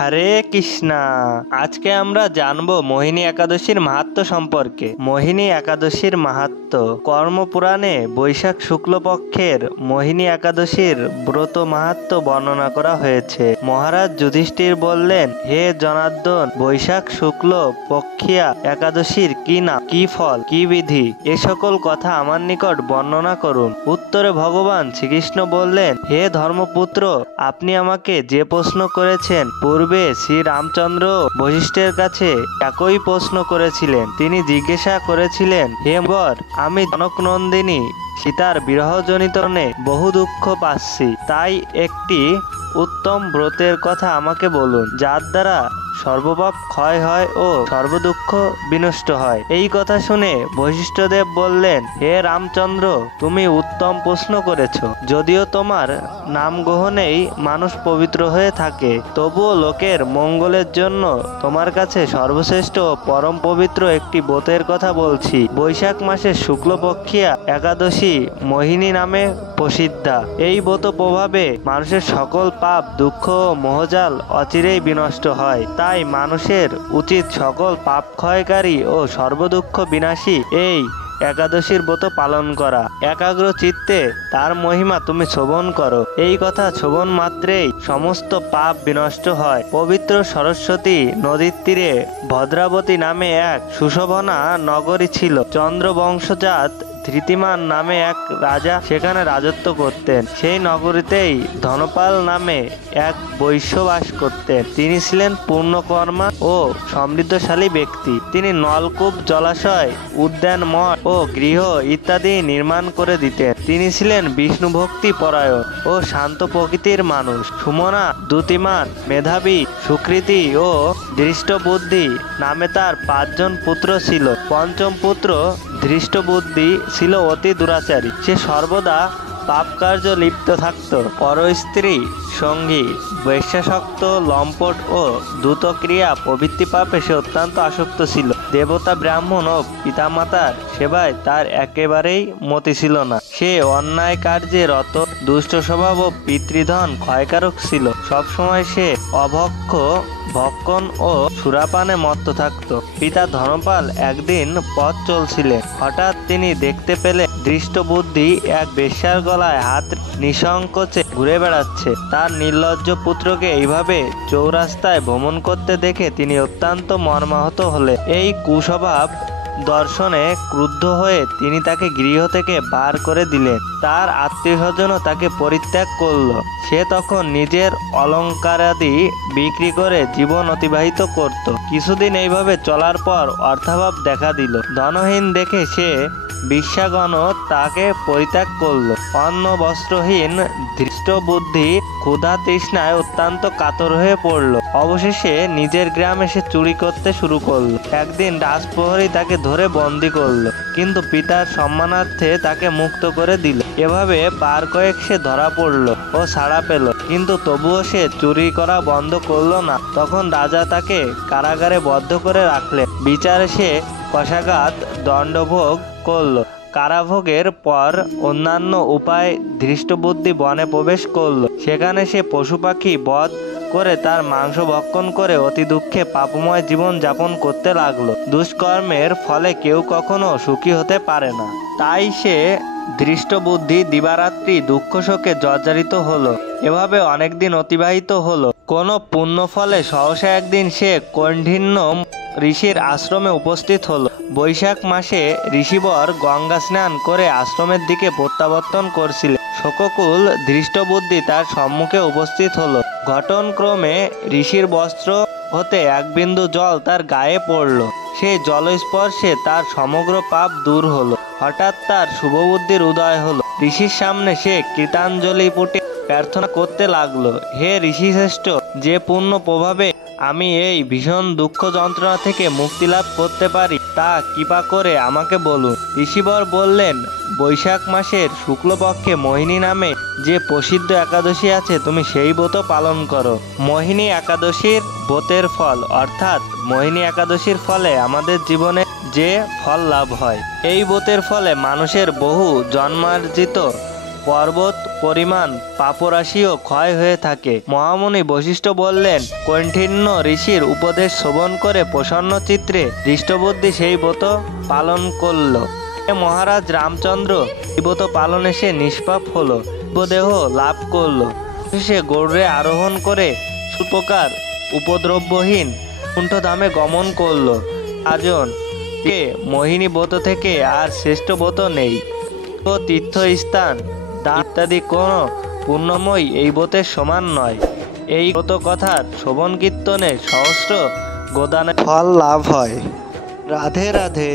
হরে কৃষ্ণা। আজকে আমরা জানবো মোহিনী একাদশীর মাহাত্ম্য সম্পর্কে। মোহিনী একাদশীর মাহাত্ম্য। কর্মপুরাণে বৈশাখ শুক্লপক্ষের মোহিনী একাদশীর ব্রত মাহাত্ম্য বর্ণনা করা হয়েছে। মহারাজ যুধিষ্ঠির বললেন, হে জনার্দন, বৈশাখ শুক্ল পক্ষিয়া একাদশীর কি নাম, কি ফল, কি বিধি, এ সকল কথা আমার নিকট বর্ণনা করুন। উত্তরে ভগবান শ্রীকৃষ্ণ বললেন, হে ধর্মপুত্র, আপনি আমাকে যে প্রশ্ন করেছেন, পূর্বে শ্রী রামচন্দ্র বশিষ্ঠের কাছে একই প্রশ্ন করেছিলেন। তিনি জিজ্ঞাসা করেছিলেন, হে বর, আমি জনকনন্দিনী সীতার বিরহজনিত বহু দুঃখ পাচ্ছি, তাই একটি উত্তম ব্রতের কথা আমাকে বলুন, যার দ্বারা সর্বপাপ ক্ষয় হয় ও সর্বদুঃখ বিনষ্ট হয়। এই কথা শুনে বশিষ্ঠদেব বললেন, হে রামচন্দ্র, তুমি উত্তম প্রশ্ন করেছ। যদিও তোমার নাম গ্রহণেই মানুষ পবিত্র হয়ে থাকে, তবুও লোকের মঙ্গলের জন্য তোমার কাছে সর্বশ্রেষ্ঠ ও পরম পবিত্র একটি ব্রতের কথা বলছি। বৈশাখ মাসের শুক্লপক্ষিয়া একাদশী মোহিনী নামে প্রসিদ্ধা। এই ব্রত প্রভাবে মানুষের সকল পাপ, দুঃখ ও মোহজাল অচিরেই বিনষ্ট হয়। তাই মানুষের উচিত সকল পাপ ক্ষয়কারী ও সর্বদুঃখ বিনাশী এই একাদশীর ব্রত পালন করা। একাগ্র চিত্তে তার মহিমা তুমি শ্রবণ করো। এই কথা শ্রবণ মাত্রেই সমস্ত পাপ বিনষ্ট হয়। পবিত্র সরস্বতী নদীর তীরে ভদ্রাবতী নামে এক সুশোভনা নগরী ছিল। চন্দ্রবংশজাত ধৃতিমান নামে এক রাজা সেখানে রাজত্ব করতেন। সেই নগরীতেই ধনপাল নামে এক বৈশ্য বাস করতেন। তিনি ছিলেন পূর্ণকর্মা ও সমৃদ্ধশালী ব্যক্তি। তিনি নলকূপ, জলাশয়, উদ্যান, মঠ ও গৃহ ইত্যাদি নির্মাণ করে দিতেন। তিনি ছিলেন বিষ্ণু ভক্তি পরায়ণ ও শান্ত প্রকৃতির মানুষ। সুমনা, দ্যুতিমান, মেধাবী, সুকৃতি ও দৃষ্টবুদ্ধি নামে তার 5 জন পুত্র ছিল। পঞ্চম পুত্র ধৃষ্টবুদ্ধি ছিল অতি দুরাচারী। সে সর্বদা পাপ কার্য লিপ্ত থাকত। পরস্ত্রী, সঙ্গী, বেশ্যাসক্ত, লম্পট ও দ্রুতক্রিয়া প্রভৃতি পাপে সে অত্যন্ত আসক্ত ছিল। দেবতা, ব্রাহ্মণ ও পিতামাতার সেবায় তার একেবারেই মতি ছিল না। সে অন্যায় কার্যে রত, দুষ্ট স্বভাব ও পিতৃধন ক্ষয়কারক ছিল। সবসময় সে অভক্ষ, ভক্ষণ ও সুরাপানে মত্ত থাকত। পিতা ধনপাল একদিন পথ চলছিলেন। হঠাৎ তিনি দেখতে পেলেন দৃষ্টবুদ্ধি এক বেশ্যার গলায় হাত নিঃসংকোচে ঘুরে বেড়াচ্ছে। তার নির্লজ্জ পুত্রকে এইভাবে চৌরাস্তায় ভ্রমণ করতে দেখে তিনি অত্যন্ত মর্মাহত হলেন। এই কুস্বভাব দর্শনে ক্রুদ্ধ হয়ে তিনি তাকে গৃহ থেকে বার করে দিলেন। তার আত্মীয়স্বজনও তাকে পরিত্যাগ করল। সে তখন নিজের অলঙ্কারাদি বিক্রি করে জীবন অতিবাহিত করত। কিছুদিন এইভাবে চলার পর অর্থাভাব দেখা দিল। ধনহীন দেখে সে বিশ্বাগণ তাকে পরিত্যাগ করল। অন্ন বস্ত্রহীন ধৃষ্টবুদ্ধি ক্ষুধা তৃষ্ণায় অত্যন্ত কাতর হয়ে পড়ল। অবশেষে নিজের গ্রামে সে চুরি করতে শুরু করল। একদিন রাজপ্রহরী তাকে ধরে বন্দি করল, কিন্তু পিতার সম্মানার্থে তাকে মুক্ত করে দিল। এভাবে বার কয়েক সে ধরা পড়ল ও ছাড়া পেল, কিন্তু তবুও সে চুরি করা বন্ধ করল না। তখন রাজা তাকে কারাগারে বদ্ধ করে রাখলেন। বিচারে সে কষাঘাত দণ্ডভোগ করল। কারাভোগের পর অন্যান্য উপায় ধৃষ্টবুদ্ধি বনে প্রবেশ করল। সেখানে সে পশু পাখি বধ করে তার মাংস ভক্ষণ করে অতি দুঃখে পাপময় জীবন যাপন করতে লাগলো। দুষ্কর্মের ফলে কেউ কখনো সুখী হতে পারে না। তাই সে দৃষ্টবুদ্ধি দিবারাত্রি দুঃখ শোকে জর্জরিত হলো। এভাবে অনেকদিন অতিবাহিত হলো। কোনো পুণ্য ফলে সহসা একদিন সে কণ্ঠিন্য ঋষির আশ্রমে উপস্থিত হলো। বৈশাখ মাসে ঋষিবর গঙ্গা স্নান করে আশ্রমের দিকে প্রত্যাবর্তন করছিলেন। শোককুল দৃষ্টবুদ্ধি তার সম্মুখে উপস্থিত হলো। ঘটনক্রমে ঋষির বস্ত্র হতে এক বিন্দু জল তার গায়ে পড়ল। সেই জলস্পর্শে তার সমগ্র পাপ দূর হলো। হঠাৎ তার শুভবুদ্ধির উদয় হলো। ঋষির সামনে সে কৃতাঞ্জলি পুটে প্রার্থনা করতে লাগলো, হে ঋষিশ্রেষ্ঠ, যে পূর্ণ প্রভাবে আমি এই ভীষণ দুঃখ যন্ত্রণা থেকে মুক্তি লাভ করতে পারি, তা কৃপা করে আমাকে বলুন। ঋষিবর বললেন, বৈশাখ মাসের শুক্লপক্ষে মোহিনী নামে যে প্রসিদ্ধ একাদশী আছে, তুমি সেই ব্রত পালন করো। মোহিনী একাদশীর ব্রতের ফল, অর্থাৎ মোহিনী একাদশীর ফলে আমাদের জীবনে যে ফল লাভ হয়, এই ব্রতের ফলে মানুষের বহু জন্মার্জিত পর্বত পরিমাণ পাপরাশিও ক্ষয় হয়ে থাকে। মহামুনি বশিষ্ঠ বললেন, কৌণ্ডিন্য ঋষির উপদেশ শ্রবণ করে প্রসন্ন চিত্রে দৃষ্টবুদ্ধি সেই ব্রত পালন করল। মহারাজ রামচন্দ্র এই ব্রত পালনে সে নিষ্পাপ হলো, দেহ লাভ করলো। সে গৌড়ে আরোহণ করে সুপ্রকার উপদ্রবহীন কুণ্ঠধামে গমন করলো। আজন কে মোহিনী ব্রত থেকে আর শ্রেষ্ঠ ব্রত নেই। ও তীর্থস্থান দান ইত্যাদি কোনো পুণ্যময় এই ব্রতের সমান নয়। এই ব্রত কথার শ্রবণ কীর্তনে সহস্র গোদানের ফল লাভ হয়। রাধে রাধে।